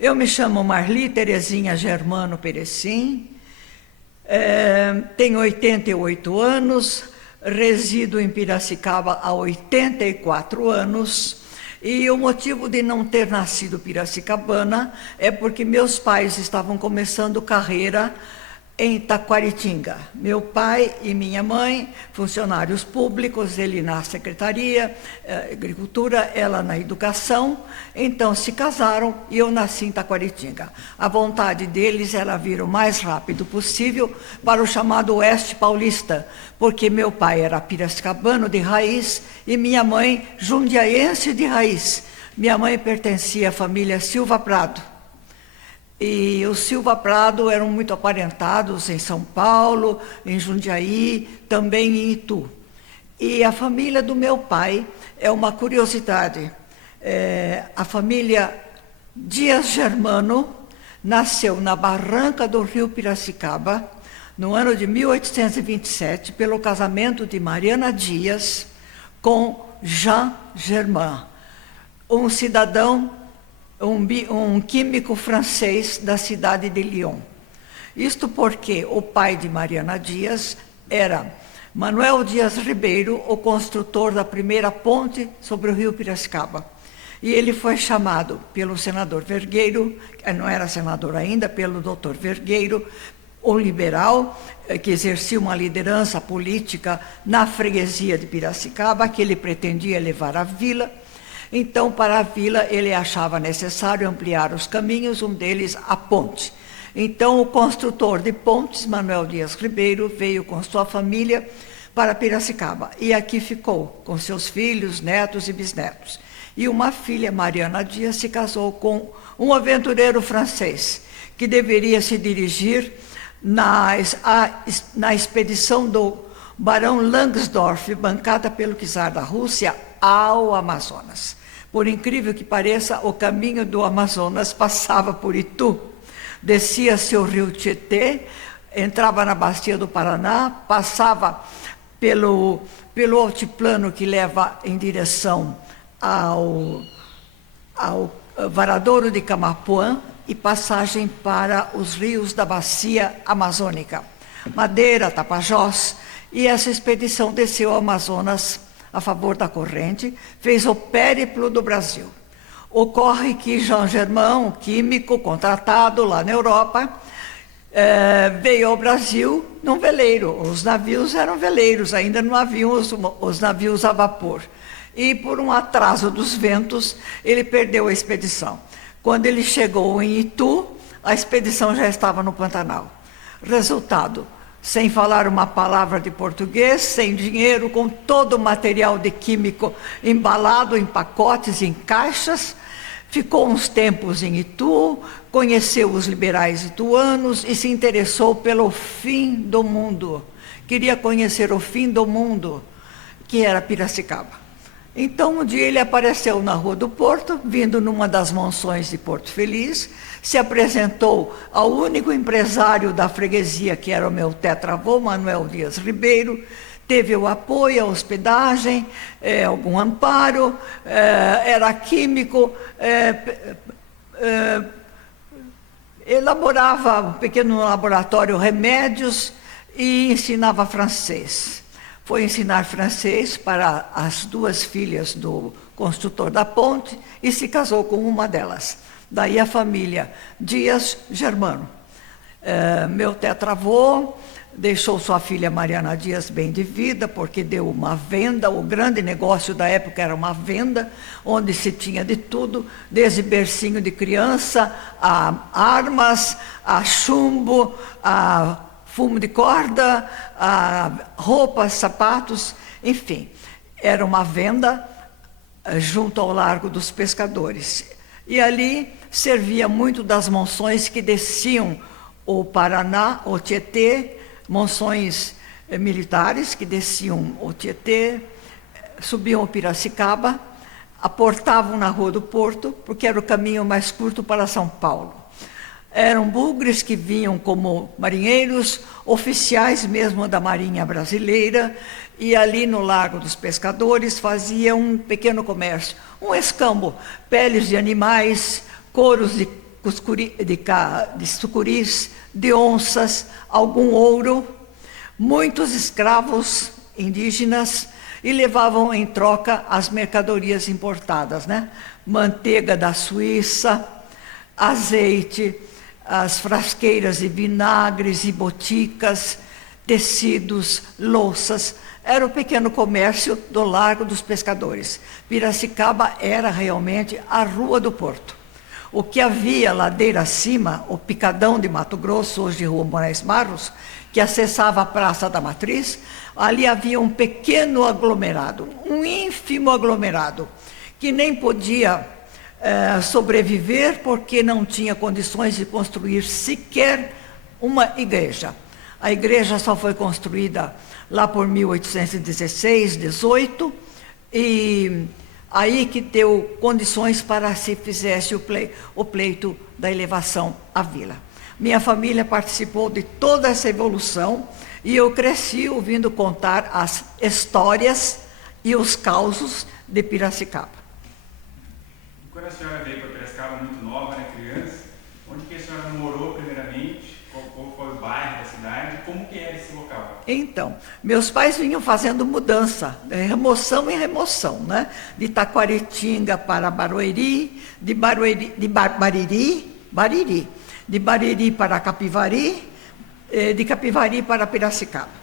Eu me chamo Marli Terezinha Germano Perecim, tenho 88 anos, resido em Piracicaba há 84 anos, e o motivo de não ter nascido piracicabana é porque meus pais estavam começando carreira em Taquaritinga. Meu pai e minha mãe, funcionários públicos, ele na secretaria, agricultura, ela na educação, então se casaram e eu nasci em Taquaritinga. A vontade deles era vir o mais rápido possível para o chamado Oeste Paulista, porque meu pai era piracicabano de raiz e minha mãe jundiaense de raiz. Minha mãe pertencia à família Silva Prado. E os Silva Prado eram muito aparentados em São Paulo, em Jundiaí, também em Itu. E a família do meu pai é uma curiosidade. A família Dias Germano nasceu na barranca do rio Piracicaba, no ano de 1827, pelo casamento de Mariana Dias com Jean Germain, um cidadão, um químico francês da cidade de Lyon. Isto porque o pai de Mariana Dias era Manuel Dias Ribeiro, o construtor da primeira ponte sobre o rio Piracicaba. E ele foi chamado pelo senador Vergueiro, que não era senador ainda, pelo doutor Vergueiro, o liberal, que exercia uma liderança política na freguesia de Piracicaba, que ele pretendia levar à vila. Então, para a vila, ele achava necessário ampliar os caminhos, um deles a ponte. Então, o construtor de pontes, Manuel Dias Ribeiro, veio com sua família para Piracicaba. E aqui ficou, com seus filhos, netos e bisnetos. E uma filha, Mariana Dias, se casou com um aventureiro francês, que deveria se dirigir na expedição do barão Langsdorff, bancada pelo czar da Rússia, ao Amazonas. Por incrível que pareça, o caminho do Amazonas passava por Itu, descia-se o rio Tietê, entrava na bacia do Paraná, passava pelo altiplano que leva em direção ao Varadouro de Camapuã e passagem para os rios da bacia amazônica, Madeira, Tapajós, e essa expedição desceu ao Amazonas a favor da corrente, fez o périplo do Brasil. Ocorre que Jean Germain, químico contratado lá na Europa, veio ao Brasil num veleiro. Os navios eram veleiros, ainda não haviam os navios a vapor. E por um atraso dos ventos, ele perdeu a expedição. Quando ele chegou em Itu, a expedição já estava no Pantanal. Resultado: sem falar uma palavra de português, sem dinheiro, com todo o material de químico embalado em pacotes, em caixas, ficou uns tempos em Itu, conheceu os liberais ituanos e se interessou pelo fim do mundo. Queria conhecer o fim do mundo, que era Piracicaba. Então, um dia ele apareceu na Rua do Porto, vindo numa das mansões de Porto Feliz, se apresentou ao único empresário da freguesia, que era o meu tetravô, Manuel Dias Ribeiro, teve o apoio, a hospedagem, algum amparo, era químico, elaborava um pequeno laboratório remédios e ensinava francês. Foi ensinar francês para as duas filhas do construtor da ponte e se casou com uma delas. Daí a família Dias Germano. Meu tetravô deixou sua filha Mariana Dias bem de vida, porque deu uma venda, o grande negócio da época era uma venda, onde se tinha de tudo, desde bercinho de criança, a armas, a chumbo, a fumo de corda, roupas, sapatos, enfim. Era uma venda junto ao Largo dos Pescadores. E ali servia muito das monções que desciam o Paraná, o Tietê, monções militares que desciam o Tietê, subiam o Piracicaba, aportavam na Rua do Porto, porque era o caminho mais curto para São Paulo. Eram bugres que vinham como marinheiros, oficiais mesmo da Marinha Brasileira, e ali no Largo dos Pescadores fazia um pequeno comércio, um escambo, peles de animais, couros de de sucuris, de onças, algum ouro, muitos escravos indígenas, e levavam em troca as mercadorias importadas, né? Manteiga da Suíça, azeite, as frasqueiras de vinagres e boticas, tecidos, louças. Era o pequeno comércio do Largo dos Pescadores. Piracicaba era realmente a Rua do Porto. O que havia ladeira acima, o Picadão de Mato Grosso, hoje Rua Moraes Marros, que acessava a Praça da Matriz, ali havia um pequeno aglomerado, um ínfimo aglomerado, que nem podia sobreviver porque não tinha condições de construir sequer uma igreja. A igreja só foi construída lá por 1816, 18, e aí que deu condições para se fizesse o pleito da elevação à vila. Minha família participou de toda essa evolução e eu cresci ouvindo contar as histórias e os causos de Piracicaba. Quando a senhora veio para Piracicaba muito nova, né, criança, onde que a senhora morou primeiramente? Qual foi o bairro da cidade? Como que era esse local? Então, meus pais vinham fazendo mudança, remoção em remoção, né? De Taquaritinga para Barueri, de Bariri para Capivari, de Capivari para Piracicaba.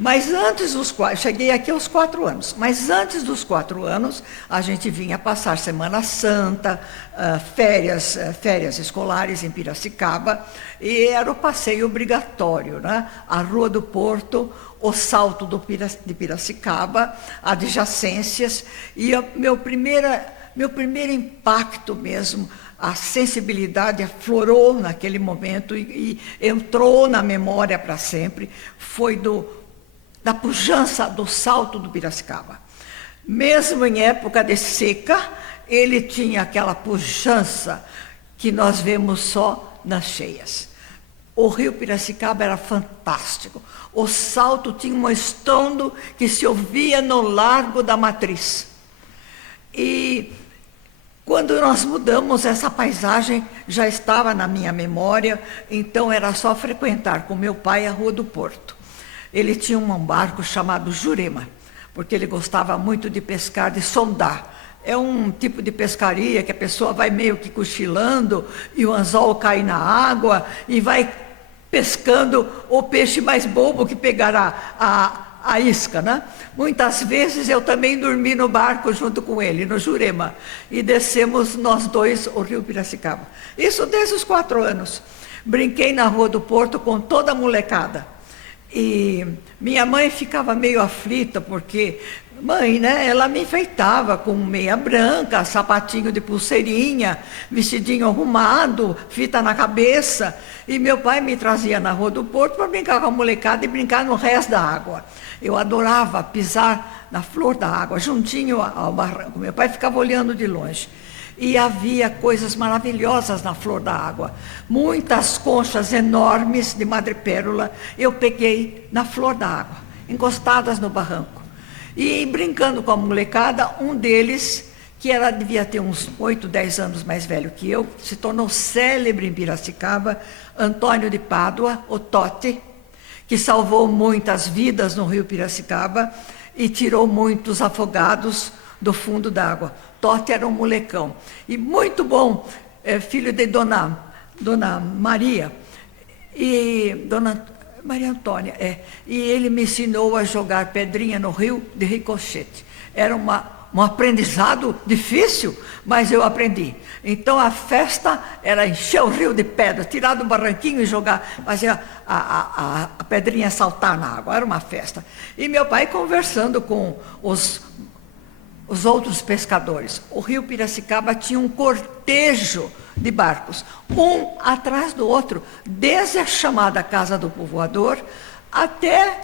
Mas antes dos 4, cheguei aqui aos 4 anos, mas antes dos 4 anos, a gente vinha passar Semana Santa, férias escolares em Piracicaba, e era o passeio obrigatório, né? A Rua do Porto, o Salto de Piracicaba, adjacências, e meu primeiro impacto mesmo, a sensibilidade aflorou naquele momento e entrou na memória para sempre, foi da pujança do Salto do Piracicaba. Mesmo em época de seca, ele tinha aquela pujança que nós vemos só nas cheias. O rio Piracicaba era fantástico. O salto tinha um estrondo que se ouvia no Largo da Matriz. E quando nós mudamos, essa paisagem já estava na minha memória, então era só frequentar com meu pai a Rua do Porto. Ele tinha um barco chamado Jurema, porque ele gostava muito de pescar, de sondar. É um tipo de pescaria que a pessoa vai meio que cochilando e o anzol cai na água e vai pescando o peixe mais bobo que pegará a isca, né? Muitas vezes eu também dormi no barco junto com ele, no Jurema, e descemos nós dois o rio Piracicaba. Isso desde os 4 anos. Brinquei na Rua do Porto com toda a molecada. E minha mãe ficava meio aflita, porque mãe, né, ela me enfeitava com meia branca, sapatinho de pulseirinha, vestidinho arrumado, fita na cabeça, e meu pai me trazia na Rua do Porto para brincar com a molecada e brincar no resto da água. Eu adorava pisar na flor da água, juntinho ao barranco. Meu pai ficava olhando de longe. E havia coisas maravilhosas na flor da água. Muitas conchas enormes de madrepérola eu peguei na flor da água, encostadas no barranco. E brincando com a molecada, um deles, que devia ter uns 8, 10 anos mais velho que eu, se tornou célebre em Piracicaba, Antônio de Pádua, o Totti, que salvou muitas vidas no rio Piracicaba e tirou muitos afogados do fundo d'água. Totti era um molecão. E muito bom, filho de Dona Maria, e Dona Maria Antônia, e ele me ensinou a jogar pedrinha no rio de ricochete. Era um aprendizado difícil, mas eu aprendi. Então a festa era encher o rio de pedra, tirar do barranquinho e jogar, fazer a pedrinha saltar na água. Era uma festa. E meu pai conversando com os outros pescadores. O rio Piracicaba tinha um cortejo de barcos, um atrás do outro, desde a chamada Casa do Povoador até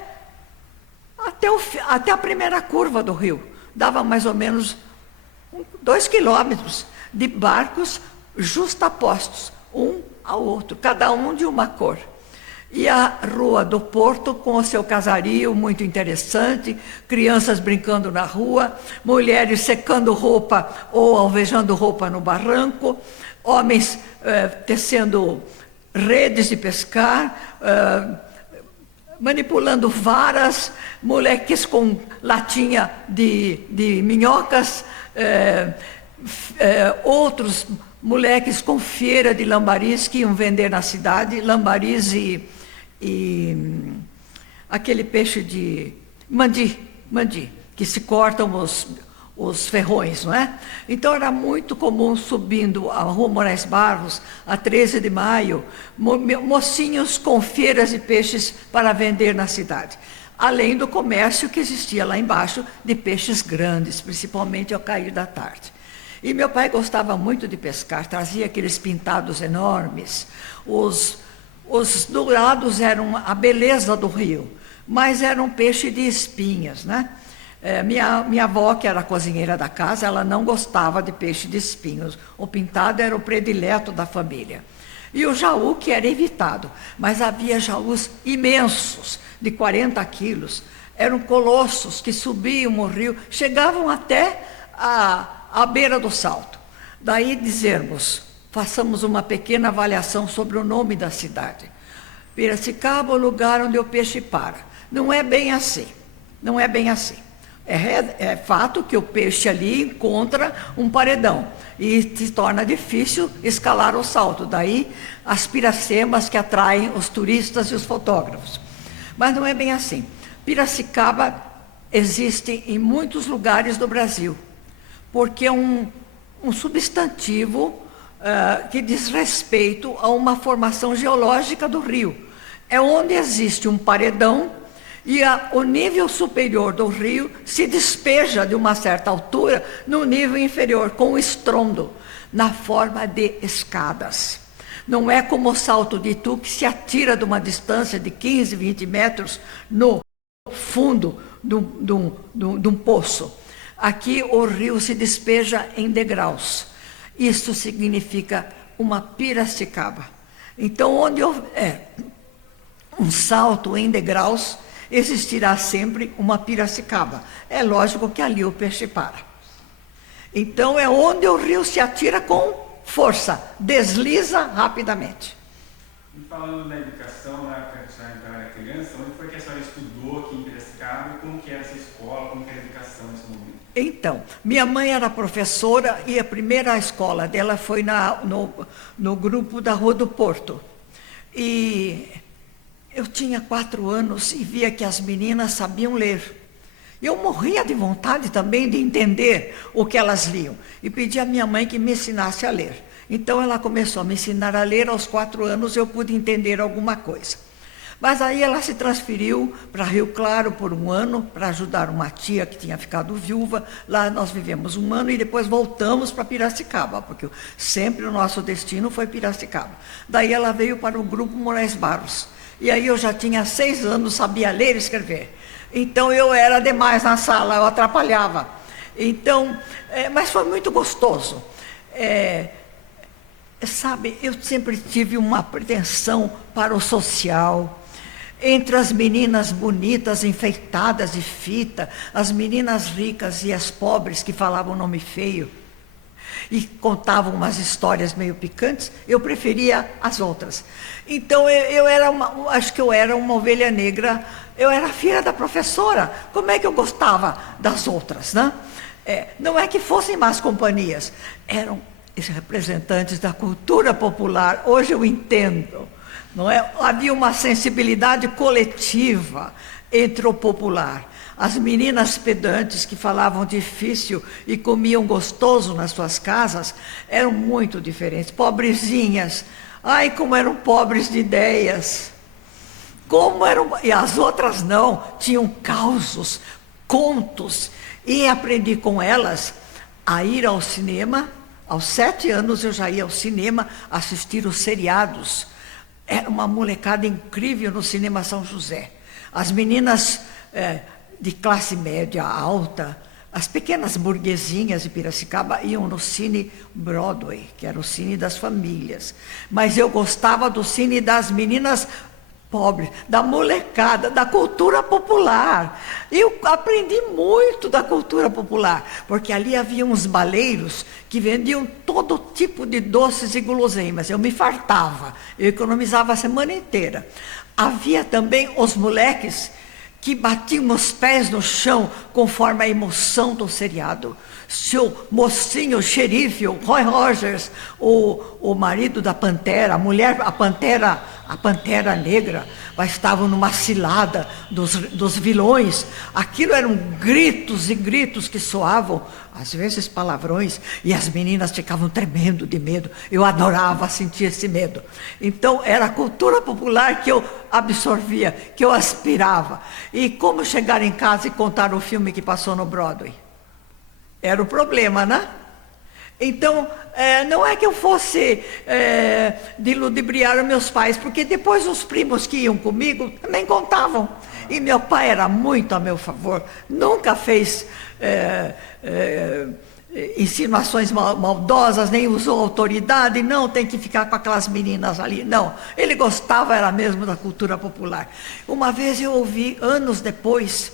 a primeira curva do rio. Dava mais ou menos 2 quilômetros de barcos justapostos, um ao outro, cada um de uma cor. E a Rua do Porto, com o seu casario muito interessante, crianças brincando na rua, mulheres secando roupa ou alvejando roupa no barranco, homens tecendo redes de pescar, manipulando varas, moleques com latinha de minhocas, outros moleques com feira de lambaris que iam vender na cidade, lambaris e aquele peixe de mandi, que se cortam os ferrões, não é? Então era muito comum, subindo a Rua Moraes Barros, a 13 de maio, mocinhos com feiras de peixes para vender na cidade. Além do comércio que existia lá embaixo de peixes grandes, principalmente ao cair da tarde. E meu pai gostava muito de pescar, trazia aqueles pintados enormes. Os dourados eram a beleza do rio, mas eram peixe de espinhas, né? Minha avó, que era a cozinheira da casa, ela não gostava de peixe de espinhos. O pintado era o predileto da família. E o jaú, que era evitado. Mas havia jaús imensos, de 40 quilos. Eram colossos que subiam o rio, chegavam até à beira do salto. Daí dizermos, façamos uma pequena avaliação sobre o nome da cidade. Piracicaba, o lugar onde o peixe para. Não é bem assim. Não é bem assim. É fato que o peixe ali encontra um paredão e se torna difícil escalar o salto. Daí as piracemas que atraem os turistas e os fotógrafos. Mas não é bem assim. Piracicaba existe em muitos lugares do Brasil, porque é um substantivo que diz respeito a uma formação geológica do rio. É onde existe um paredão e o nível superior do rio se despeja de uma certa altura no nível inferior, com estrondo, na forma de escadas. Não é como o Salto de Itu, que se atira de uma distância de 15, 20 metros no fundo de um poço. Aqui o rio se despeja em degraus. Isso significa uma Piracicaba. Então, onde houver um salto em degraus, existirá sempre uma Piracicaba. É lógico que ali o peixe para. Então é onde o rio se atira com força, desliza rapidamente. E falando da educação, na época que a senhora era criança, onde foi que a senhora estudou aqui em Piracicaba e como que era essa escola, como que era a educação nesse momento? Então, minha mãe era professora e a primeira escola dela foi no grupo da Rua do Porto. E eu tinha 4 anos e via que as meninas sabiam ler. Eu morria de vontade também de entender o que elas liam. E pedi à minha mãe que me ensinasse a ler. Então ela começou a me ensinar a ler. Aos 4 anos eu pude entender alguma coisa. Mas aí ela se transferiu para Rio Claro por 1 ano, para ajudar uma tia que tinha ficado viúva. Lá nós vivemos 1 ano e depois voltamos para Piracicaba, porque sempre o nosso destino foi Piracicaba. Daí ela veio para o Grupo Moraes Barros. E aí eu já tinha 6 anos, sabia ler e escrever. Então eu era demais na sala, eu atrapalhava. Então, mas foi muito gostoso. Sabe, eu sempre tive uma pretensão para o social. Entre as meninas bonitas, enfeitadas de fita, as meninas ricas e as pobres que falavam nome feio e contavam umas histórias meio picantes, eu preferia as outras. Então acho que eu era uma ovelha negra, eu era filha da professora. Como é que eu gostava das outras, né? Não é que fossem más companhias, eram representantes da cultura popular. Hoje eu entendo, não é? Havia uma sensibilidade coletiva entre o popular. As meninas pedantes que falavam difícil e comiam gostoso nas suas casas eram muito diferentes, pobrezinhas. Ai, como eram pobres de ideias. Como eram, e as outras não, tinham causos, contos. E aprendi com elas a ir ao cinema. Aos 7 anos eu já ia ao cinema assistir os seriados. Era uma molecada incrível no Cinema São José. As meninas de classe média alta, as pequenas burguesinhas de Piracicaba iam no Cine Broadway, que era o cine das famílias. Mas eu gostava do cine das meninas pobres, da molecada, da cultura popular. Eu aprendi muito da cultura popular, porque ali havia uns baleiros que vendiam todo tipo de doces e guloseimas. Eu me fartava, eu economizava a semana inteira. Havia também os moleques que batiam os pés no chão conforme a emoção do seriado. Seu mocinho, o xerife, o Roy Rogers, o marido da Pantera, a mulher, a Pantera Negra, estavam numa cilada dos vilões. Aquilo eram gritos e gritos que soavam, às vezes palavrões, e as meninas ficavam tremendo de medo. Eu adorava sentir esse medo. Então, era a cultura popular que eu absorvia, que eu aspirava. E como chegar em casa e contar o filme que passou no Broadway? Era o problema, né? Então, não é que eu fosse de ludibriar os meus pais, porque depois os primos que iam comigo também contavam. E meu pai era muito a meu favor, nunca fez insinuações maldosas, nem usou autoridade, não, tem que ficar com aquelas meninas ali. Não, ele gostava, era mesmo da cultura popular. Uma vez eu ouvi, anos depois,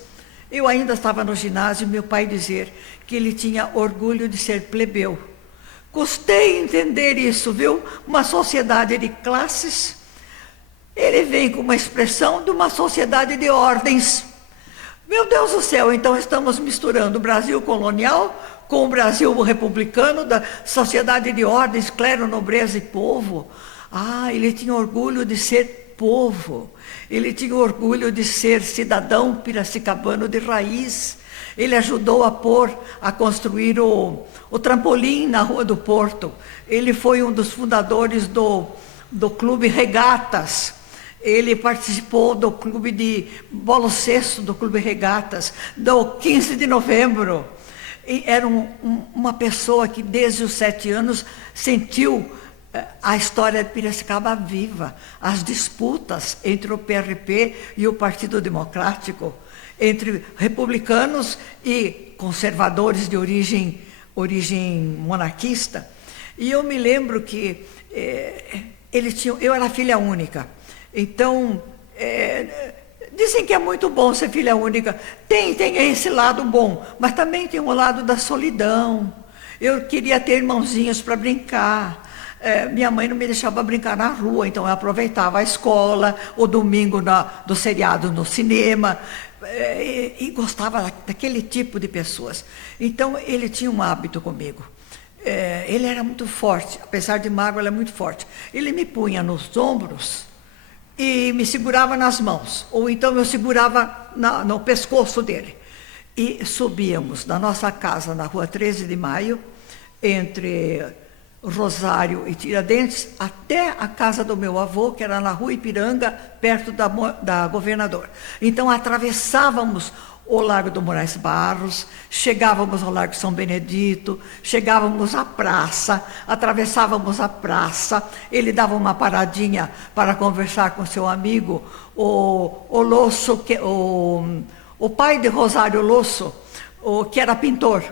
eu ainda estava no ginásio, meu pai dizer que ele tinha orgulho de ser plebeu. Custei entender isso, viu? Uma sociedade de classes, ele vem com uma expressão de uma sociedade de ordens. Meu Deus do céu, então estamos misturando o Brasil colonial com o Brasil republicano, da sociedade de ordens, clero, nobreza e povo. Ah, ele tinha orgulho de ser povo. Ele tinha orgulho de ser cidadão piracicabano de raiz. Ele ajudou a construir o trampolim na Rua do Porto. Ele foi um dos fundadores do Clube Regatas. Ele participou do clube de bolo cesto, do Clube Regatas, do 15 de novembro. E era uma pessoa que desde os 7 anos sentiu a história de Piracicaba viva, as disputas entre o PRP e o Partido Democrático, entre republicanos e conservadores de origem monarquista. E eu me lembro que eu era filha única. Então, dizem que é muito bom ser filha única. Tem esse lado bom, mas também tem o lado da solidão. Eu queria ter irmãozinhos para brincar. Minha mãe não me deixava brincar na rua, então eu aproveitava a escola, o domingo do seriado no cinema, e gostava daquele tipo de pessoas. Então, ele tinha um hábito comigo. Ele era muito forte, apesar de magro, ele é muito forte. Ele me punha nos ombros e me segurava nas mãos, ou então eu segurava no pescoço dele. E subíamos da nossa casa na Rua 13 de Maio, entre Rosário e Tiradentes, até a casa do meu avô, que era na Rua Ipiranga, perto da Governador. Então, atravessávamos o Largo do Moraes Barros, chegávamos ao Largo São Benedito, chegávamos à praça, atravessávamos a praça, ele dava uma paradinha para conversar com seu amigo, o Losso, o pai de Rosário Losso, que era pintor,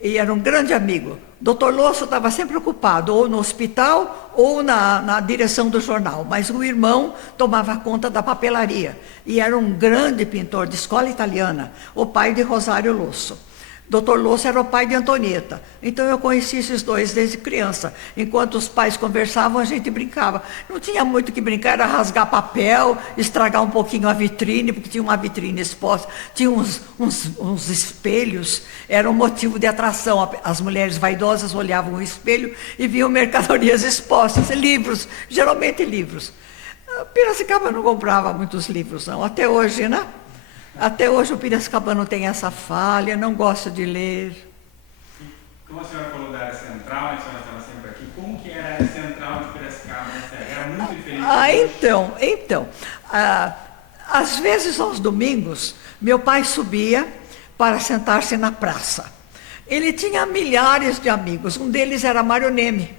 e era um grande amigo. Dr. Losso estava sempre ocupado, ou no hospital, ou na direção do jornal, mas o irmão tomava conta da papelaria, e era um grande pintor de escola italiana, o pai de Rosário Losso. Dr. Losso era o pai de Antonieta, então eu conheci esses dois desde criança. Enquanto os pais conversavam, a gente brincava. Não tinha muito o que brincar, era rasgar papel, estragar um pouquinho a vitrine, porque tinha uma vitrine exposta, tinha uns espelhos, era um motivo de atração. As mulheres vaidosas olhavam o espelho e viam mercadorias expostas, livros, geralmente livros. Piracicaba não comprava muitos livros, não, até hoje, né? Até hoje o piracicabano tem essa falha, não gosta de ler. Como a senhora falou da área central, a senhora estava sempre aqui, como que era a área central de Piracicaba? Era muito diferente? Então, às vezes aos domingos, meu pai subia para sentar-se na praça. Ele tinha milhares de amigos, um deles era Mário Neme.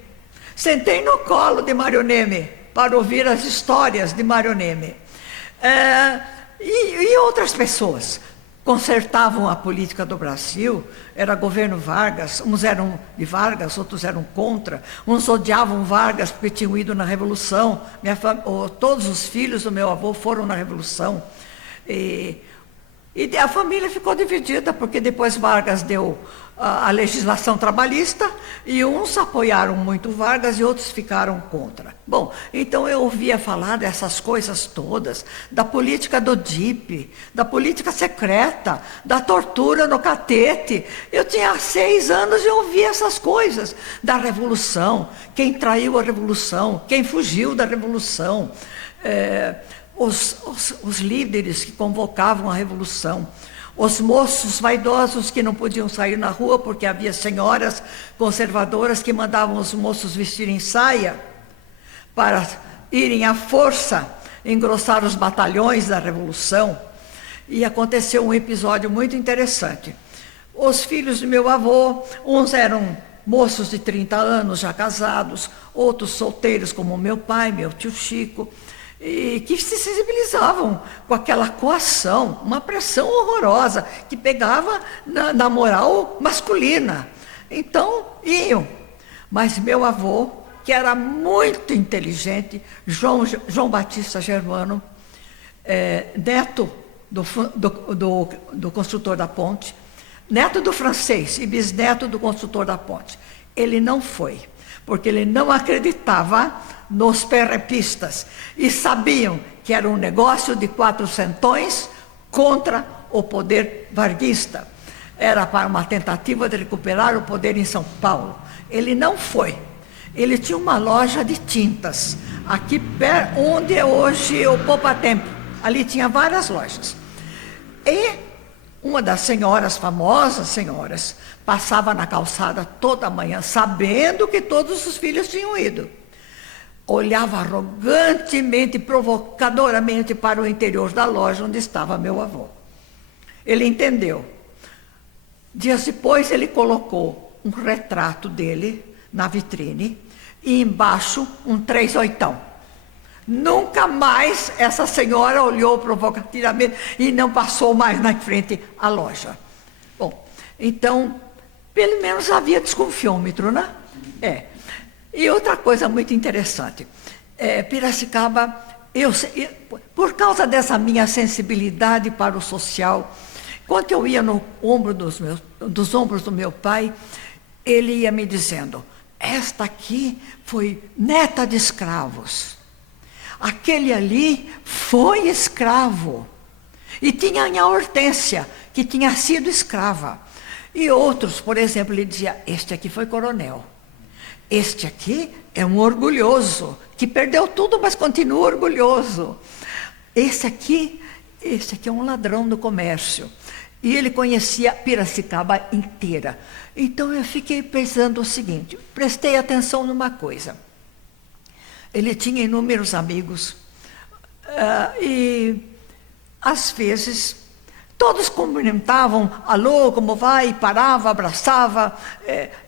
Sentei no colo de Mário Neme para ouvir as histórias de Mário Neme. E outras pessoas. consertavam a política do Brasil, era governo Vargas, uns eram de Vargas, outros eram contra, uns odiavam Vargas porque tinham ido na Revolução, todos os filhos do meu avô foram na Revolução, e a família ficou dividida, porque depois Vargas deu a legislação trabalhista, e uns apoiaram muito Vargas e outros ficaram contra. Bom, então eu ouvia falar dessas coisas todas, da política do DIP, da política secreta, da tortura no catete. Eu tinha 6 anos e ouvia essas coisas, da revolução, quem traiu a revolução, quem fugiu da revolução, os líderes que convocavam a revolução, os moços vaidosos que não podiam sair na rua porque havia senhoras conservadoras que mandavam os moços vestirem saia para irem à força engrossar os batalhões da revolução. E aconteceu um episódio muito interessante. Os filhos do meu avô, uns eram moços de 30 anos já casados, outros solteiros como meu pai, meu tio Chico, e que se sensibilizavam com aquela coação, uma pressão horrorosa, que pegava na moral masculina. Então, iam. Mas meu avô, que era muito inteligente, João Batista Germano, neto do construtor da ponte, neto do francês e bisneto do construtor da ponte, ele não foi, porque ele não acreditava nos perrepistas, e sabiam que era um negócio de 400 contra o poder varguista. Era para uma tentativa de recuperar o poder em São Paulo. Ele não foi. Ele tinha uma loja de tintas, aqui onde é hoje o Poupa Tempo. Ali tinha várias lojas. E uma das senhoras, famosas senhoras, passava na calçada toda manhã, sabendo que todos os filhos tinham ido. Olhava arrogantemente, provocadoramente para o interior da loja onde estava meu avô. Ele entendeu. Dias depois, ele colocou um retrato dele na vitrine e embaixo um 38. Nunca mais essa senhora olhou provocativamente e não passou mais na frente à loja. Bom, então, pelo menos havia desconfiômetro, né? E outra coisa muito interessante, Piracicaba, por causa dessa minha sensibilidade para o social, quando eu ia no ombro dos ombros do meu pai, ele ia me dizendo: esta aqui foi neta de escravos, aquele ali foi escravo, e tinha a Hortência, que tinha sido escrava, e outros, por exemplo, ele dizia: este aqui foi coronel. Este aqui é um orgulhoso, que perdeu tudo, mas continua orgulhoso. Esse aqui é um ladrão do comércio. E ele conhecia Piracicaba inteira. Então eu fiquei pensando o seguinte, prestei atenção numa coisa. Ele tinha inúmeros amigos, e às vezes todos cumprimentavam, alô, como vai? Parava, abraçava,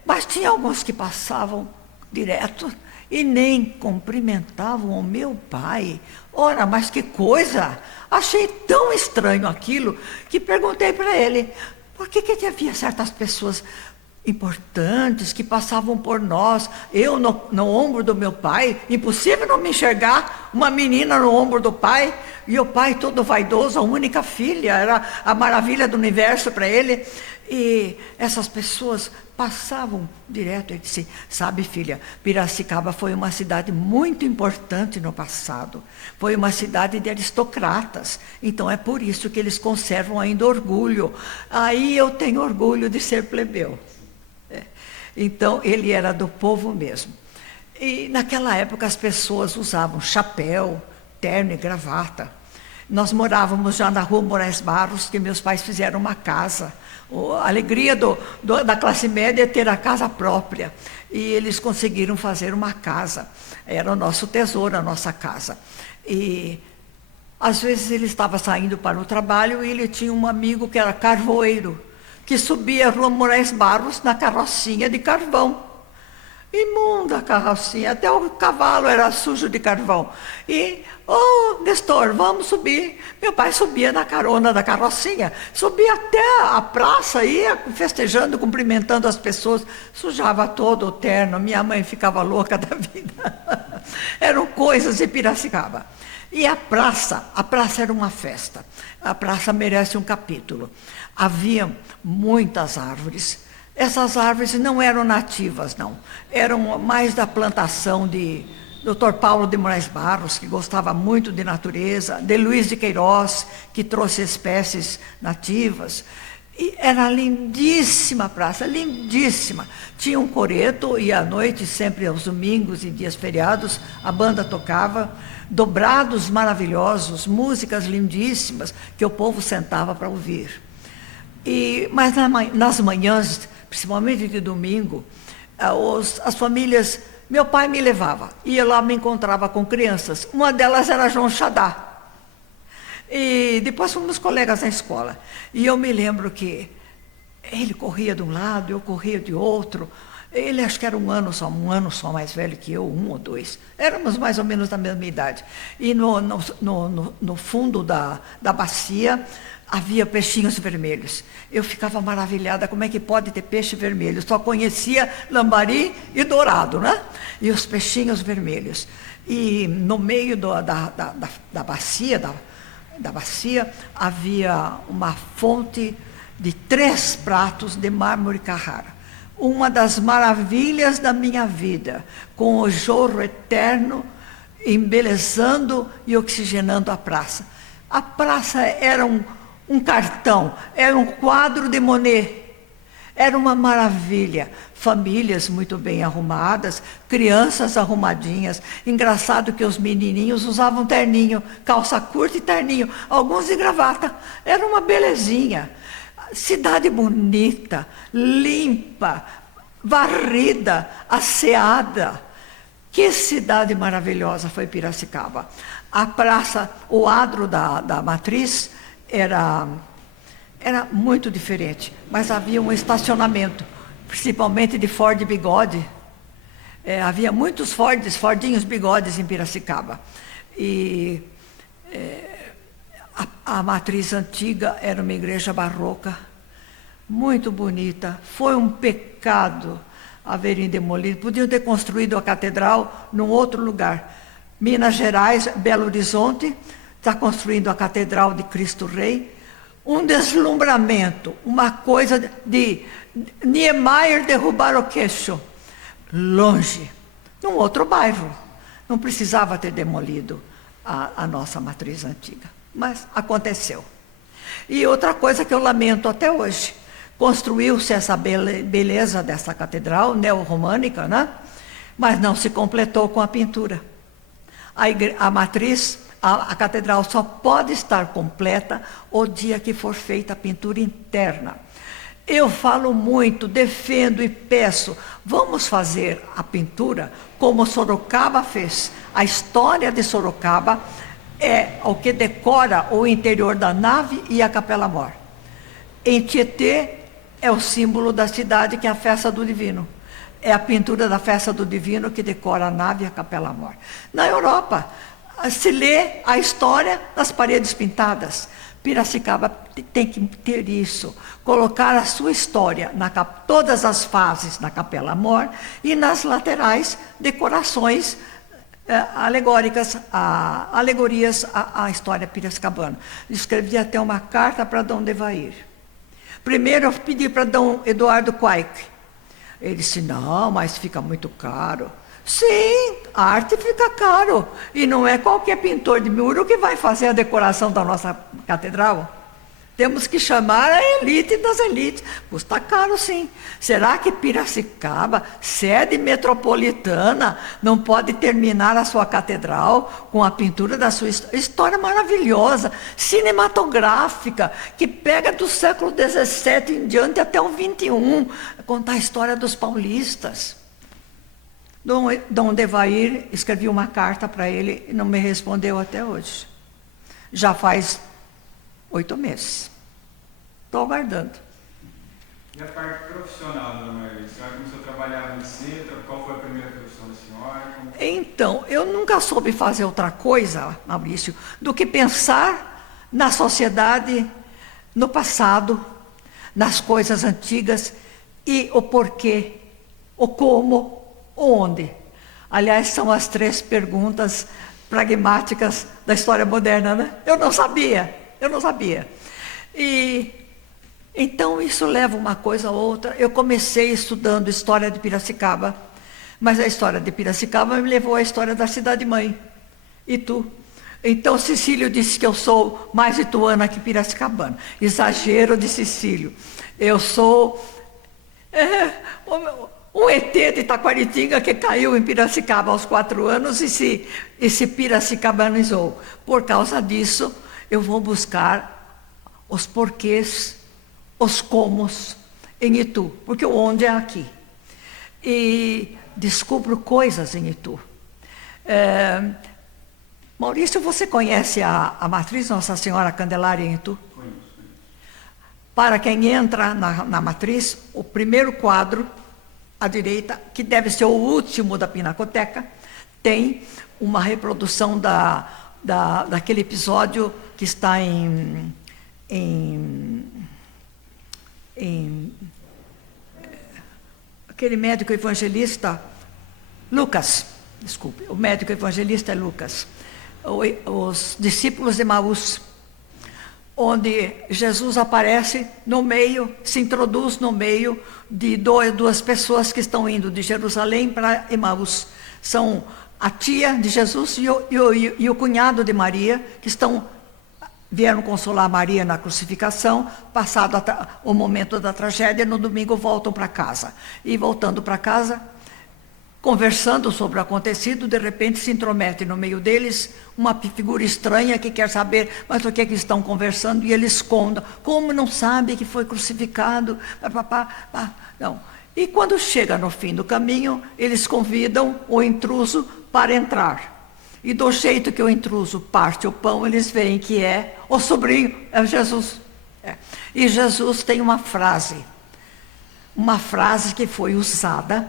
mas tinha alguns que passavam direto e nem cumprimentavam o meu pai. Ora, mas que coisa! Achei tão estranho aquilo que perguntei para ele, por que havia certas pessoas importantes que passavam por nós, eu no ombro do meu pai, impossível não me enxergar, uma menina no ombro do pai, e o pai todo vaidoso, a única filha, era a maravilha do universo para ele, e essas pessoas passavam direto. Ele disse: sabe, filha, Piracicaba foi uma cidade muito importante no passado, foi uma cidade de aristocratas, então é por isso que eles conservam ainda orgulho. Aí eu tenho orgulho de ser plebeu. Então, ele era do povo mesmo. E naquela época as pessoas usavam chapéu, terno e gravata. Nós morávamos já na rua Moraes Barros, que meus pais fizeram uma casa. A alegria da classe média é ter a casa própria. E eles conseguiram fazer uma casa. Era o nosso tesouro, a nossa casa. E às vezes ele estava saindo para o trabalho e ele tinha um amigo que era carvoeiro, que subia a rua Moraes Barros na carrocinha de carvão. Imunda a carrocinha, até o cavalo era sujo de carvão. E, Nestor, vamos subir. Meu pai subia na carona da carrocinha, subia até a praça, ia festejando, cumprimentando as pessoas, sujava todo o terno, minha mãe ficava louca da vida. Eram coisas de Piracicaba. E a praça era uma festa. A praça merece um capítulo. Havia muitas árvores. Essas árvores não eram nativas, não. Eram mais da plantação de Dr. Paulo de Moraes Barros, que gostava muito de natureza, de Luiz de Queiroz, que trouxe espécies nativas. E era lindíssima a praça, lindíssima. Tinha um coreto e à noite, sempre aos domingos e dias feriados, a banda tocava, dobrados maravilhosos, músicas lindíssimas, que o povo sentava para ouvir. Mas nas manhãs, principalmente de domingo, as famílias, meu pai me levava, ia lá, me encontrava com crianças. Uma delas era João Xadá. E depois fomos colegas na escola. E eu me lembro que ele corria de um lado, eu corria de outro. Ele acho que era um ano só mais velho que eu, 1 ou 2. Éramos mais ou menos da mesma idade. E no fundo da bacia havia peixinhos vermelhos. Eu ficava maravilhada, como é que pode ter peixe vermelho? Só conhecia lambari e dourado, né? E os peixinhos vermelhos. E no meio da bacia havia uma fonte de 3 pratos de mármore Carrara. Uma das maravilhas da minha vida, com o jorro eterno, embelezando e oxigenando a praça. A praça era um cartão, era um quadro de Monet. Era uma maravilha. Famílias muito bem arrumadas, crianças arrumadinhas. Engraçado que os menininhos usavam terninho, calça curta e terninho, alguns de gravata. Era uma belezinha. Cidade bonita, limpa, varrida, asseada. Que cidade maravilhosa foi Piracicaba. A praça, o adro da matriz era muito diferente, mas havia um estacionamento, principalmente de Ford Bigode. Havia muitos Fordinhos Bigodes em Piracicaba. E a matriz antiga era uma igreja barroca, muito bonita. Foi um pecado haverem demolido. Podiam ter construído a catedral num outro lugar. Minas Gerais, Belo Horizonte, está construindo a Catedral de Cristo Rei. Um deslumbramento, uma coisa de Niemeyer derrubar o queixo. Longe, num outro bairro. Não precisava ter demolido a nossa matriz antiga. Mas aconteceu. E outra coisa que eu lamento até hoje, construiu-se essa beleza dessa catedral neorromânica, né? Mas não se completou com a pintura. A matriz, a catedral só pode estar completa o dia que for feita a pintura interna. Eu falo muito, defendo e peço, vamos fazer a pintura como Sorocaba fez. A história de Sorocaba é o que decora o interior da nave e a Capela Mor. Em Tietê é o símbolo da cidade, que é a Festa do Divino. É a pintura da Festa do Divino que decora a nave e a Capela Mor. Na Europa, se lê a história das paredes pintadas. Piracicaba tem que ter isso, colocar a sua história, todas as fases na Capela Mor e nas laterais decorações alegóricas, alegorias à história piracicabana. Escrevi até uma carta para Dom Devair. Primeiro eu pedi para Dom Eduardo Quaic. Ele disse, não, mas fica muito caro. Sim, a arte fica caro. E não é qualquer pintor de muro que vai fazer a decoração da nossa catedral. Temos que chamar a elite das elites. Custa caro, sim. Será que Piracicaba, sede metropolitana, não pode terminar a sua catedral com a pintura da sua história maravilhosa, cinematográfica, que pega do século XVII em diante até o XXI, contar a história dos paulistas? Dom Devair, escrevi uma carta para ele e não me respondeu até hoje. Já faz 8 meses. Estou aguardando. E a parte profissional, dona Maria? A senhora começou a trabalhar no centro, qual foi a primeira profissão da senhora? Então, eu nunca soube fazer outra coisa, Maurício, do que pensar na sociedade, no passado, nas coisas antigas e o porquê, o como, o onde. Aliás, são as 3 perguntas pragmáticas da história moderna, né? Eu não sabia. E então isso leva uma coisa a outra. Eu comecei estudando história de Piracicaba, mas a história de Piracicaba me levou à história da cidade-mãe, Itu. Então Cecílio disse que eu sou mais ituana que piracicabana. Exagero de Cecílio. Eu sou um ET de Taquaritinga que caiu em Piracicaba aos 4 anos e se piracicabanizou. Por causa disso, eu vou buscar os porquês, os comos em Itu, porque o onde é aqui. E descubro coisas em Itu. Maurício, você conhece a matriz Nossa Senhora Candelária em Itu? Conheço. Para quem entra na matriz, o primeiro quadro, à direita, que deve ser o último da Pinacoteca, tem uma reprodução daquele episódio que está em aquele médico evangelista, Lucas, desculpe, o médico evangelista é Lucas, os discípulos de Emaús, onde Jesus aparece no meio, se introduz no meio de duas pessoas que estão indo de Jerusalém para Emaús. São a tia de Jesus e o cunhado de Maria, que vieram consolar Maria na crucificação, passado o momento da tragédia, no domingo voltam para casa. E voltando para casa, conversando sobre o acontecido, de repente se intromete no meio deles uma figura estranha que quer saber, mas o que é que estão conversando? E eles contam, como não sabe que foi crucificado? Não. E quando chega no fim do caminho, eles convidam o intruso para entrar. E do jeito que o intruso parte o pão, eles veem que é o sobrinho, é Jesus. E Jesus tem uma frase que foi usada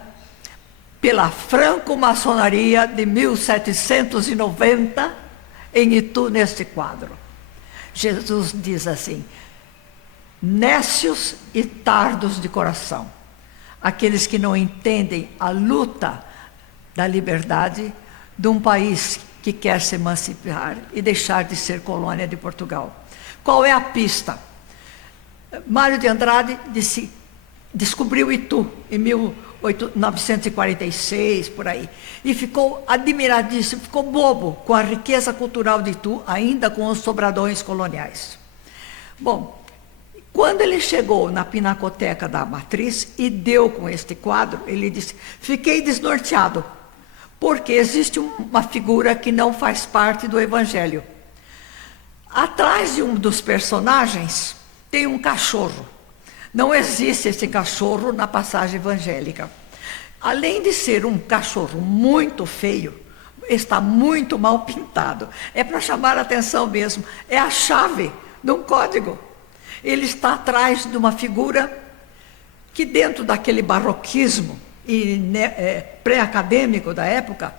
pela franco-maçonaria de 1790 em Itu, neste quadro. Jesus diz assim: nécios e tardos de coração, aqueles que não entendem a luta da liberdade de um país que quer se emancipar e deixar de ser colônia de Portugal. Qual é a pista? Mário de Andrade descobriu Itu em 1946, por aí, e ficou admiradíssimo, ficou bobo com a riqueza cultural de Itu, ainda com os sobradões coloniais. Bom, quando ele chegou na Pinacoteca da Matriz e deu com este quadro, ele disse: fiquei desnorteado, porque existe uma figura que não faz parte do Evangelho. Atrás de um dos personagens tem um cachorro. Não existe esse cachorro na passagem evangélica. Além de ser um cachorro muito feio, está muito mal pintado. É para chamar a atenção mesmo. É a chave de um código. Ele está atrás de uma figura que, dentro daquele barroquismo e pré-acadêmico da época,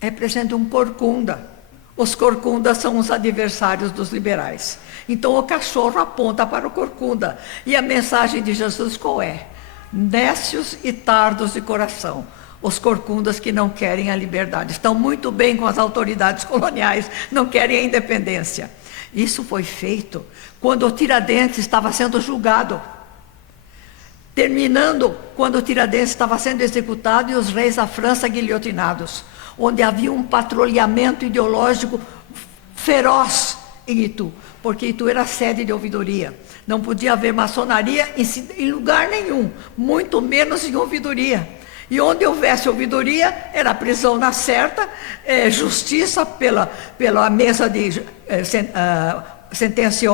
representa um corcunda. Os corcundas são os adversários dos liberais. Então o cachorro aponta para o corcunda. E a mensagem de Jesus qual é? Nécios e tardos de coração. Os corcundas que não querem a liberdade. Estão muito bem com as autoridades coloniais, não querem a independência. Isso foi feito quando o Tiradentes estava sendo julgado. Terminando quando o Tiradentes estava sendo executado e os reis da França guilhotinados, onde havia um patrulhamento ideológico feroz em Itu, porque Itu era sede de ouvidoria. Não podia haver maçonaria em lugar nenhum, muito menos em ouvidoria. E onde houvesse ouvidoria, era prisão na certa, justiça pela mesa de sentença,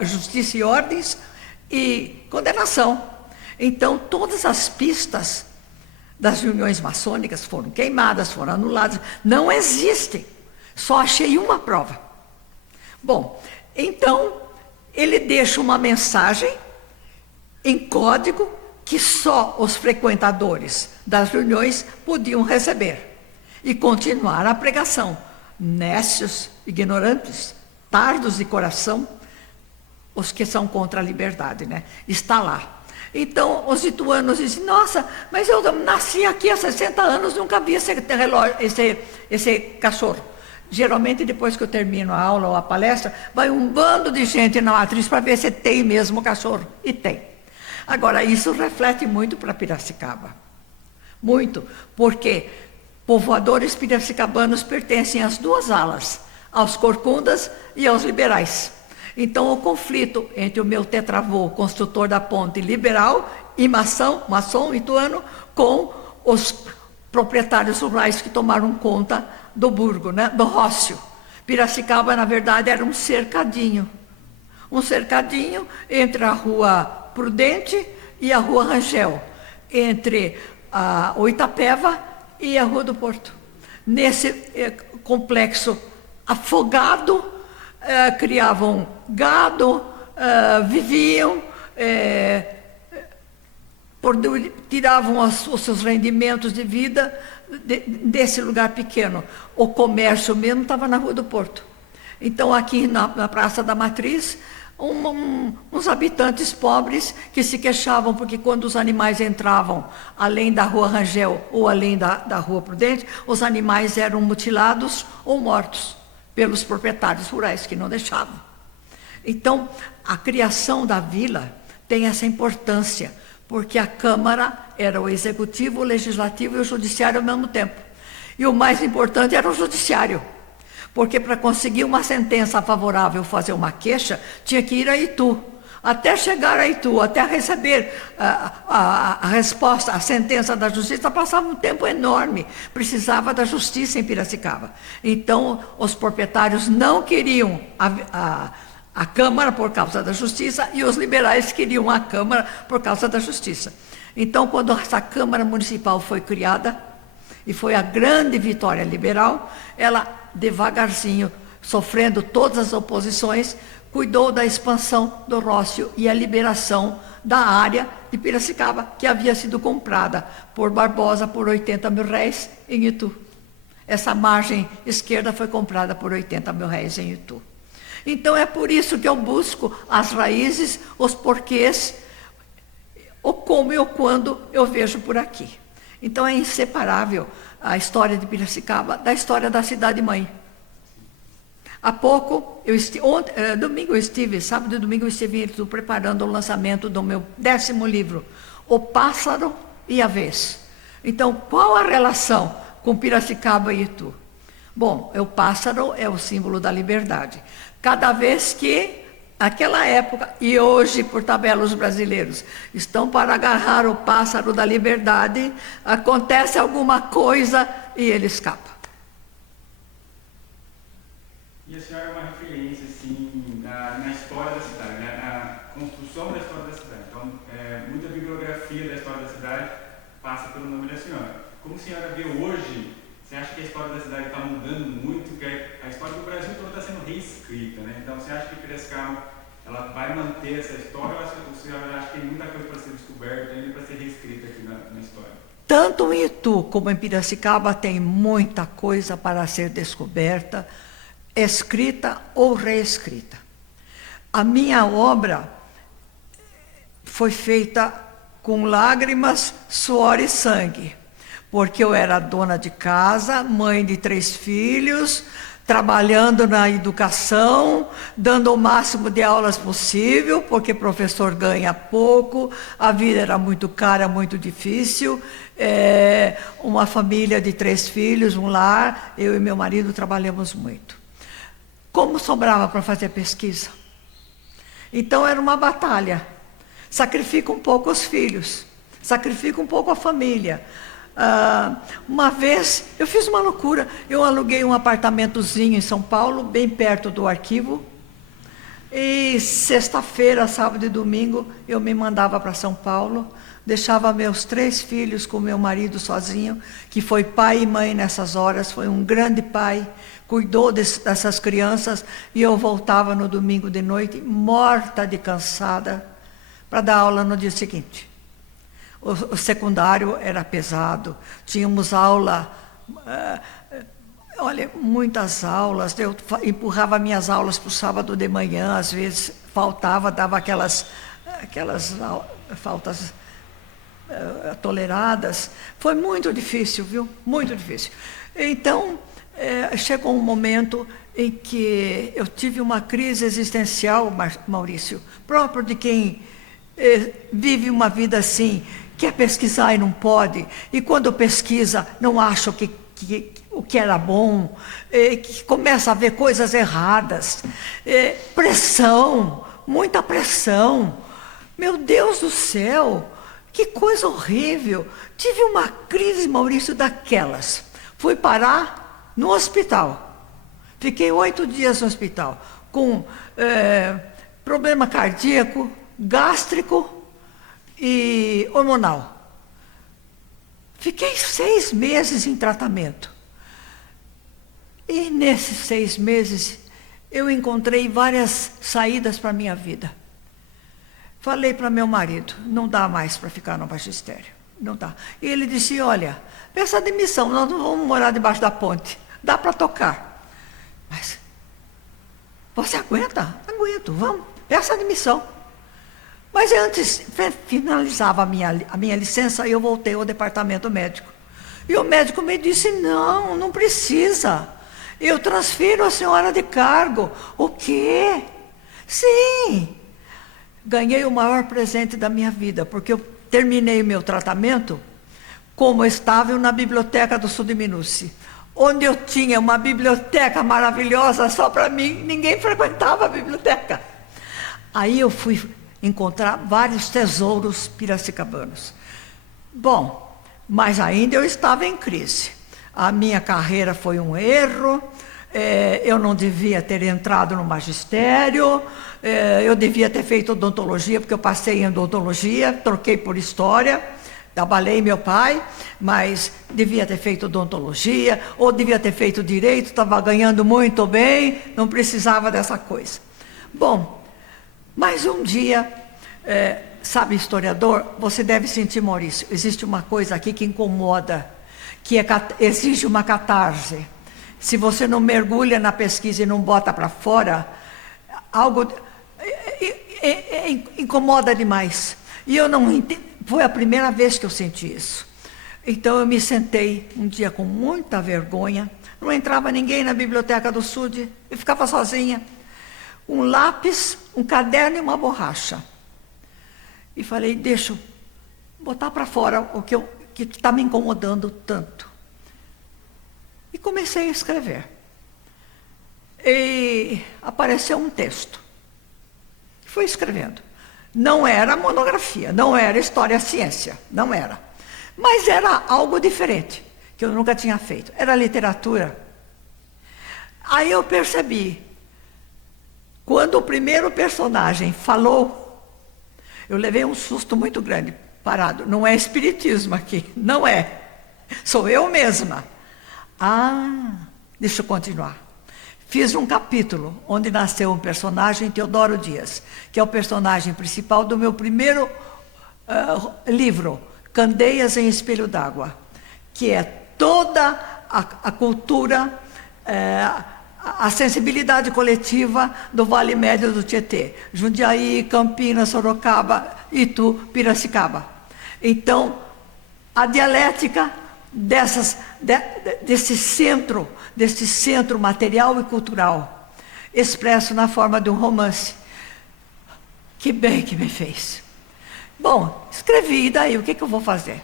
justiça e ordens, e condenação. Então, todas as pistas das reuniões maçônicas foram queimadas, foram anuladas. Não existem. Só achei uma prova. Bom, então, ele deixa uma mensagem em código que só os frequentadores das reuniões podiam receber e continuar a pregação. Nécios, ignorantes, tardos de coração, os que são contra a liberdade, né? Está lá. Então, os lituanos dizem, nossa, mas eu nasci aqui há 60 anos, nunca vi esse cachorro. Geralmente, depois que eu termino a aula ou a palestra, vai um bando de gente na matriz para ver se tem mesmo cachorro. E tem. Agora, isso reflete muito para Piracicaba. Muito, porque povoadores piracicabanos pertencem às duas alas, aos corcundas e aos liberais. Então, o conflito entre o meu tetravô, construtor da ponte liberal, e maçom ituano, com os proprietários rurais que tomaram conta do burgo, né, do rócio. Piracicaba, na verdade, era um cercadinho. Um cercadinho entre a Rua Prudente e a Rua Rangel, entre o Itapeva e a Rua do Porto. Nesse complexo afogado, criavam gado, viviam, tiravam os seus rendimentos de vida desse lugar pequeno. O comércio mesmo estava na Rua do Porto. Então, aqui na Praça da Matriz, uns habitantes pobres que se queixavam porque quando os animais entravam além da Rua Rangel ou além da Rua Prudente, os animais eram mutilados ou mortos pelos proprietários rurais que não deixavam. Então, a criação da vila tem essa importância, porque a Câmara era o executivo, o legislativo e o judiciário ao mesmo tempo. E o mais importante era o judiciário, porque para conseguir uma sentença favorável, fazer uma queixa, tinha que ir a Itu. Até chegar a Itu, até receber a resposta, a sentença da justiça, passava um tempo enorme. Precisava da justiça em Piracicaba. Então, os proprietários não queriam a Câmara por causa da justiça e os liberais queriam a Câmara por causa da justiça. Então, quando essa Câmara Municipal foi criada, e foi a grande vitória liberal, ela, devagarzinho, sofrendo todas as oposições, cuidou da expansão do rócio e a liberação da área de Piracicaba, que havia sido comprada por Barbosa por 80 mil réis em Itu. Essa margem esquerda foi comprada por 80 mil réis em Itu. Então, é por isso que eu busco as raízes, os porquês, o como e o quando eu vejo por aqui. Então, é inseparável a história de Piracicaba da história da cidade-mãe. Há pouco, sábado e domingo eu estive preparando o lançamento do meu 10º livro, O Pássaro e a Vez. Então, qual a relação com Piracicaba e Itu? Bom, o pássaro é o símbolo da liberdade. Cada vez que, naquela época, e hoje, por tabela, os brasileiros estão para agarrar o pássaro da liberdade, acontece alguma coisa e ele escapa. E a senhora é uma referência, assim, na história da cidade, né? Na construção da história da cidade. Então, muita bibliografia da história da cidade passa pelo nome da senhora. Como a senhora vê hoje, você acha que a história da cidade está mudando muito? Que a história do Brasil toda está sendo reescrita, né? Então, você acha que Piracicaba ela vai manter essa história ou a senhora acha que tem muita coisa para ser descoberta ainda para ser reescrita aqui na história? Tanto em Itu como em Piracicaba tem muita coisa para ser descoberta, escrita ou reescrita. A minha obra foi feita com lágrimas, suor e sangue, porque eu era dona de casa, mãe de 3 filhos, trabalhando na educação, dando o máximo de aulas possível, porque professor ganha pouco, a vida era muito cara, muito difícil, uma família de 3 filhos, um lar, eu e meu marido trabalhamos muito. Como sobrava para fazer pesquisa? Então era uma batalha. Sacrifica um pouco os filhos, sacrifica um pouco a família. Uma vez, eu fiz uma loucura, eu aluguei um apartamentozinho em São Paulo, bem perto do arquivo, e sexta-feira, sábado e domingo, eu me mandava para São Paulo, deixava meus 3 filhos com meu marido sozinho, que foi pai e mãe nessas horas, foi um grande pai, cuidou dessas crianças, e eu voltava no domingo de noite, morta de cansada, para dar aula no dia seguinte. O secundário era pesado, tínhamos aula, olha, muitas aulas, eu empurrava minhas aulas para o sábado de manhã, às vezes faltava, dava aquelas faltas toleradas. Foi muito difícil, viu? Muito difícil. Então, chegou um momento em que eu tive uma crise existencial, Maurício, próprio de quem vive uma vida assim, quer pesquisar e não pode, e quando pesquisa não acha o que era bom, que começa a ver coisas erradas, pressão, muita pressão. Meu Deus do céu, que coisa horrível. Tive uma crise, Maurício, daquelas. Fui parar no hospital. Fiquei 8 dias no hospital, com problema cardíaco, gástrico e hormonal. Fiquei 6 meses em tratamento. E nesses 6 meses, eu encontrei várias saídas para a minha vida. Falei para meu marido, não dá mais para ficar no magistério, não dá. E ele disse, olha, peça demissão, nós não vamos morar debaixo da ponte, dá para tocar. Mas, você aguenta? Aguento, vamos, peça demissão. Mas antes, finalizava a minha licença, eu voltei ao departamento médico. E o médico me disse, não precisa. Eu transfiro a senhora de cargo. O quê? Sim. Ganhei o maior presente da minha vida, porque eu terminei o meu tratamento como estável na biblioteca do Sudminusse, onde eu tinha uma biblioteca maravilhosa só para mim, ninguém frequentava a biblioteca. Aí eu fui encontrar vários tesouros piracicabanos. Bom, mas ainda eu estava em crise. A minha carreira foi um erro, eu não devia ter entrado no magistério, eu devia ter feito odontologia, porque eu passei em odontologia, troquei por história, trabalhei meu pai, mas devia ter feito odontologia, ou devia ter feito direito, estava ganhando muito bem, não precisava dessa coisa. Bom, mas um dia, sabe, historiador, você deve sentir, Maurício, existe uma coisa aqui que incomoda, que exige uma catarse. Se você não mergulha na pesquisa e não bota para fora, algo incomoda demais. E eu não entendo, foi a primeira vez que eu senti isso. Então eu me sentei um dia com muita vergonha, não entrava ninguém na biblioteca do Sud, eu ficava sozinha. Um lápis, um caderno e uma borracha. E falei, deixa eu botar para fora o que está me incomodando tanto. E comecei a escrever. E apareceu um texto. Fui escrevendo. Não era monografia, não era história-ciência, não era. Mas era algo diferente, que eu nunca tinha feito. Era literatura. Aí eu percebi, quando o primeiro personagem falou, eu levei um susto muito grande, parado. Não é espiritismo aqui, não é. Sou eu mesma. Deixa eu continuar. Fiz um capítulo onde nasceu um personagem, Teodoro Dias, que é o personagem principal do meu primeiro livro, Candeias em Espelho d'Água, que é toda a cultura, a sensibilidade coletiva do Vale Médio do Tietê, Jundiaí, Campinas, Sorocaba, Itu, Piracicaba. Então, a dialética desse centro material e cultural, expresso na forma de um romance. Que bem que me fez. Bom, escrevi, e daí, o que eu vou fazer?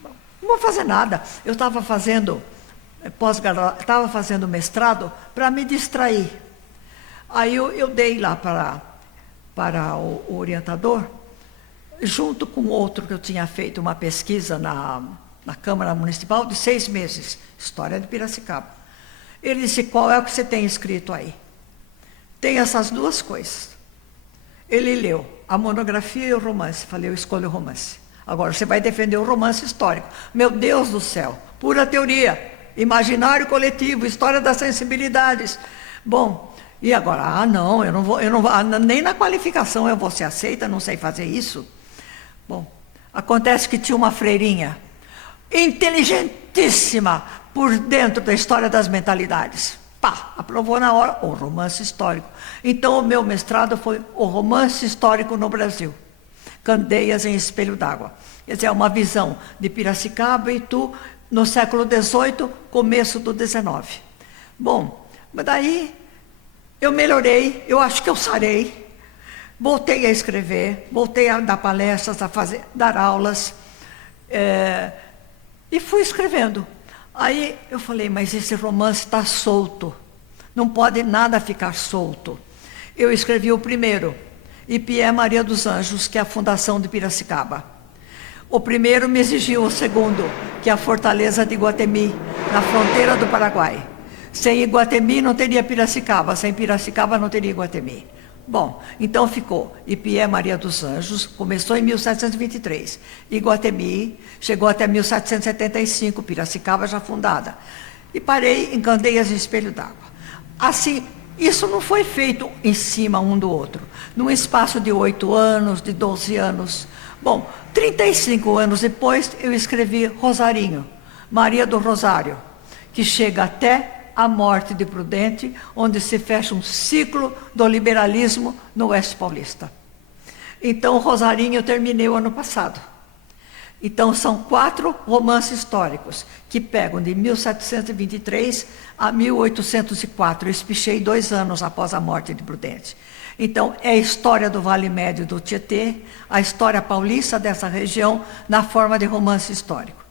Bom, não vou fazer nada. Eu estava fazendo estava fazendo mestrado para me distrair. Aí eu dei lá para o orientador, junto com outro que eu tinha feito uma pesquisa na Câmara Municipal de 6 meses, História de Piracicaba. Ele disse, qual é o que você tem escrito aí? Tem essas duas coisas. Ele leu a monografia e o romance. Falei, eu escolho o romance. Agora, você vai defender o romance histórico. Meu Deus do céu, pura teoria, imaginário coletivo, história das sensibilidades. Bom, E agora, não, eu não vou, nem na qualificação eu vou ser aceita, não sei fazer isso. Bom, acontece que tinha uma freirinha, inteligentíssima, por dentro da história das mentalidades. Pá, aprovou na hora o romance histórico. Então, o meu mestrado foi o romance histórico no Brasil. Candeias em Espelho d'Água. Quer dizer, é uma visão de Piracicaba e Itu no século XVIII, começo do XIX. Bom, mas daí eu melhorei, eu acho que eu sarei. Voltei a escrever, voltei a dar palestras, dar aulas, e fui escrevendo. Aí eu falei, mas esse romance está solto, não pode nada ficar solto. Eu escrevi o primeiro, Ipié Maria dos Anjos, que é a fundação de Piracicaba. O primeiro me exigiu o segundo, que é a fortaleza de Iguatemi, na fronteira do Paraguai. Sem Iguatemi não teria Piracicaba, sem Piracicaba não teria Iguatemi. Bom, então ficou Ipié Maria dos Anjos, começou em 1723. Iguatemi chegou até 1775, Piracicaba já fundada. E parei em Candeias e Espelho d'Água. Assim, isso não foi feito em cima um do outro. Num espaço de 8 anos, de 12 anos. Bom, 35 anos depois eu escrevi Rosarinho, Maria do Rosário, que chega até a morte de Prudente, onde se fecha um ciclo do liberalismo no Oeste Paulista. Então, o Rosarinho eu terminei o ano passado. Então, são 4 romances históricos, que pegam de 1723 a 1804. Eu espichei 2 anos após a morte de Prudente. Então, é a história do Vale Médio do Tietê, a história paulista dessa região, na forma de romance histórico.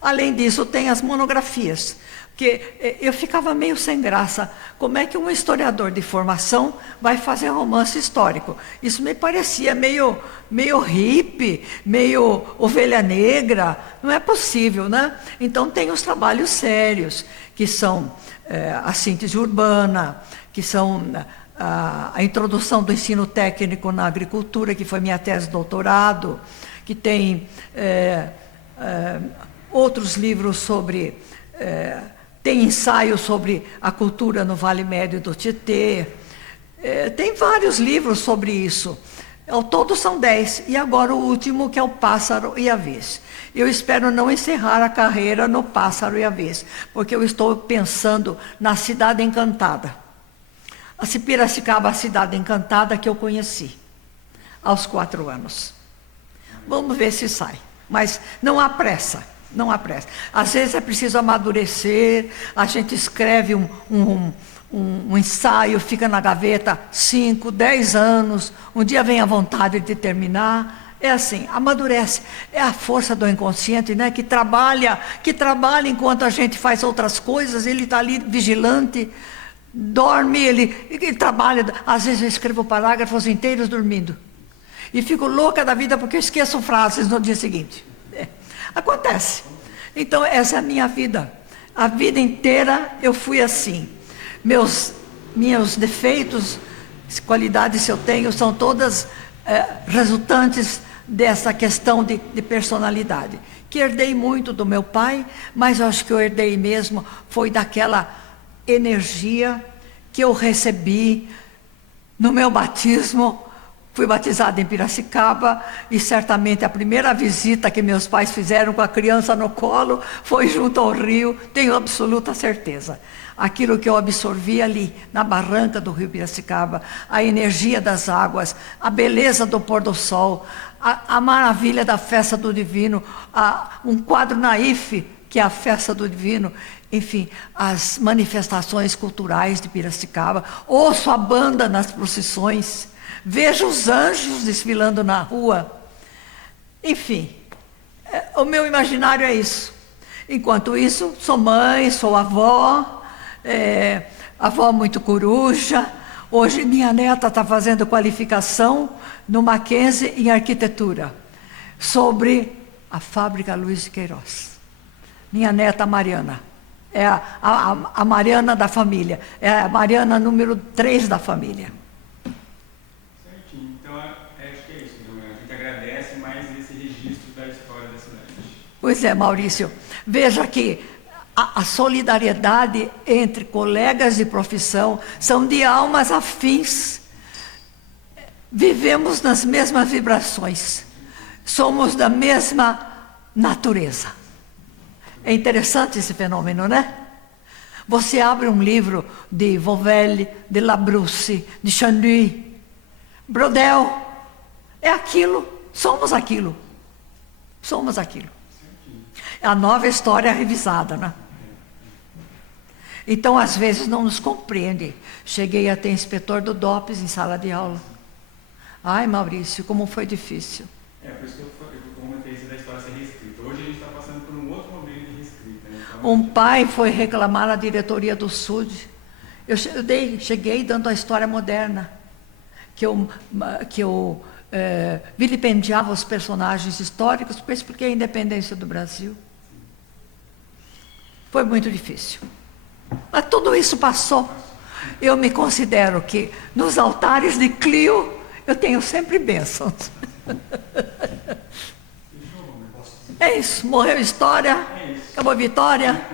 Além disso, tem as monografias, que eu ficava meio sem graça. Como é que um historiador de formação vai fazer romance histórico? Isso me parecia meio hippie, meio ovelha negra. Não é possível, né? Então tem os trabalhos sérios, que são a síntese urbana, que são a introdução do ensino técnico na agricultura, que foi minha tese de doutorado, que tem outros livros sobre... tem ensaio sobre a cultura no Vale Médio do Tietê. Tem vários livros sobre isso. Ao todo são 10. E agora o último, que é o Pássaro e a Vez. Eu espero não encerrar a carreira no Pássaro e a Vez, porque eu estou pensando na Cidade Encantada. A Piracicaba, a Cidade Encantada que eu conheci aos 4 anos. Vamos ver se sai. Mas não há pressa. Não há pressa. Às vezes é preciso amadurecer, a gente escreve um ensaio, fica na gaveta 5, 10 anos, um dia vem a vontade de terminar. É assim, amadurece. É a força do inconsciente, né, que trabalha enquanto a gente faz outras coisas, ele está ali vigilante, dorme, ele trabalha. Às vezes eu escrevo parágrafos inteiros dormindo. E fico louca da vida porque eu esqueço frases no dia seguinte. Acontece. Então, essa é a minha vida. A vida inteira eu fui assim. Meus defeitos, qualidades que eu tenho, são todas resultantes dessa questão de personalidade. Que herdei muito do meu pai, mas eu acho que eu herdei mesmo foi daquela energia que eu recebi no meu batismo. Fui batizada em Piracicaba e certamente a primeira visita que meus pais fizeram com a criança no colo foi junto ao rio, tenho absoluta certeza. Aquilo que eu absorvi ali, na barranca do rio Piracicaba, a energia das águas, a beleza do pôr do sol, a maravilha da festa do divino, um quadro naif, que é a festa do divino, enfim, as manifestações culturais de Piracicaba, ouço a banda nas procissões, vejo os anjos desfilando na rua. Enfim, o meu imaginário é isso. Enquanto isso, sou mãe, sou avó, avó muito coruja. Hoje minha neta está fazendo qualificação no Mackenzie em arquitetura, sobre a fábrica Luiz de Queiroz. Minha neta Mariana, é a Mariana da família, é a Mariana número 3 da família. Esse registro da história da cidade. Pois é, Maurício. Veja que a solidariedade entre colegas de profissão, são de almas afins. Vivemos nas mesmas vibrações, somos da mesma natureza. É interessante esse fenômeno, né? Você abre um livro de Vauvel, de Labrousse, de Chanduy, Brodel, é aquilo, somos aquilo. Somos aquilo. É a nova história revisada, né? Então, às vezes, não nos compreende. Cheguei a ter inspetor do DOPS em sala de aula. Ai, Maurício, como foi difícil. Por isso que eu comentei isso da história ser reescrita. Hoje a gente está passando por um outro momento de reescrita. Então, um pai foi reclamar na diretoria do SUD. Eu cheguei dando a história moderna, que eu vilipendiava os personagens históricos, porque eu expliquei a independência do Brasil. Foi muito difícil. Mas tudo isso passou. Eu me considero que nos altares de Clio eu tenho sempre bênçãos. É isso, morreu história, acabou a vitória.